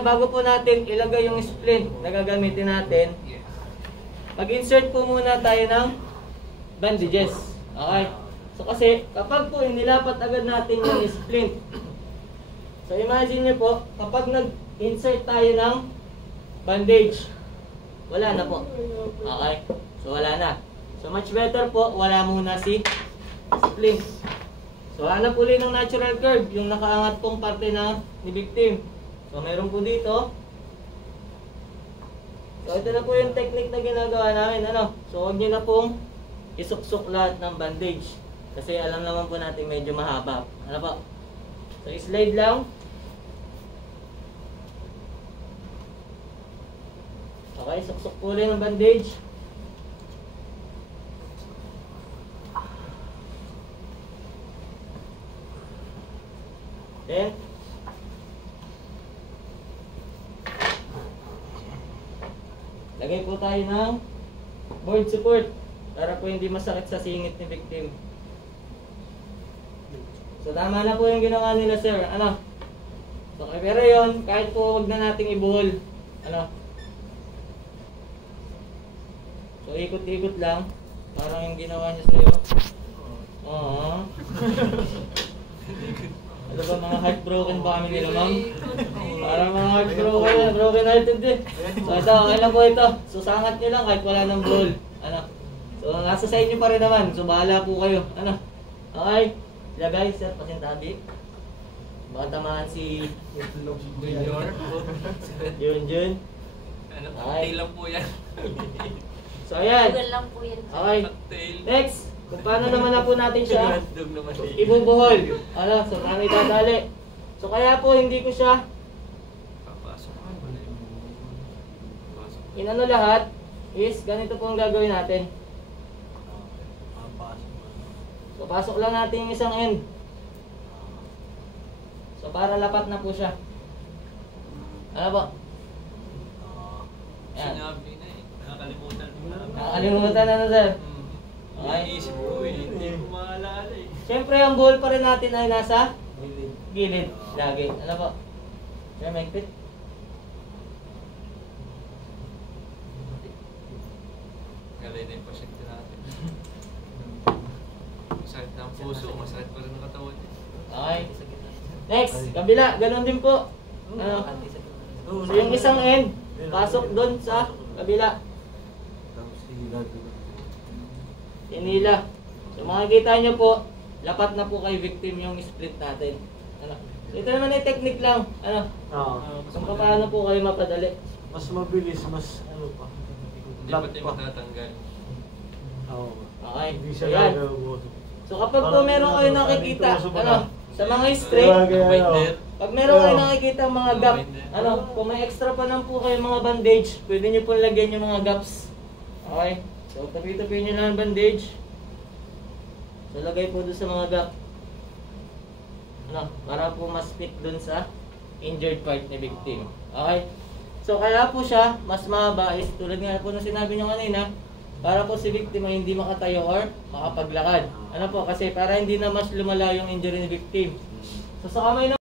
sir, bago po natin ilagay yung splint na gagamitin natin, mag-insert po muna tayo ng bandages. Okay? So kasi kapag po inilapat agad natin yung splint, so imagine nyo po, kapag nag-insert tayo ng bandage, wala na po. Okay? So wala na. So much better po, wala muna si splint. So hanap uli ng natural curve, yung nakaangat pong parte na ni victim. So meron po dito. So ito na po yung technique na ginagawa namin. So huwag nyo na pong isuksok lahat ng bandage. Kasi alam naman po natin medyo mahaba. Ano po? So slide lang. Okay, suksok po ulit ng bandage. Then, lagay po tayo ng board support para po hindi masakit sa singit ni victim. So tama na po yung ginawa nila, sir. So, pero yon, kahit po wag na nating ibuhol. So ikot-ikot lang. Parang yung ginawa niya sa'yo. Oo. Ano ba, mga heartbroken ba kami nila, ma'am? Parang mga heartbroken, broken hearted eh. So ito, okay lang po ito. Susangat nyo lang kahit wala ng ball. So nasa sa inyo pa rin naman. So bahala po kayo. Okay. Ilagay, sir, pasintabi. Baka tamaan si Junjun. Tail lang po yan. So ayan. lang po yan. Okay. Next. Kung paano naman na po natin siya ibubuhol. So paano itadali. So kaya po hindi ko siya inano lahat is ganito po ang gagawin natin. So pasok lang natin yung isang end. So para lapat na po siya. Ano po? Yan. Sinabi na eh. Nakakalimutan. Nakakalimutan na sir. Okay. Iisip ko eh. Hindi ko maalala eh. Siyempre ang ball pa rin natin ay nasa gilid. Lagi. Ano po? Sir, mahigpit. Galay na yung pasyente natin. Masakit na ang puso. Masakit pa rin ang katawan niya. Okay. Next. Kabila. Ganon din po. So yung isang end, pasok doon sa kabila. Inila. So makikita nyo po, lapat na po kay victim yung split natin. Ito naman ay technique lang. Kung paano po kayo mapadali. Mas mabilis, mas pa. Hindi pati matatanggal. Okay. Hindi So siya yan. gagawin. So kapag po meron kayo nakikita, sa mga straight, pag meron kayo nakikita mga gap, kung may extra pa lang po kayo mga bandage, pwede nyo po lagyan yung mga gaps. Okay? So, tabi-tabi nyo lang ang bandage. So, lagay po doon sa mga gap. Para po mas fit doon sa injured part ni victim. Okay? So, kaya po siya, mas mahaba is, tulad nga po na sinabi nyo kanina, para po si victim ay hindi makatayo or makapaglakad. Kasi para hindi na mas lumala yung injury ni victim. So, sa kamay na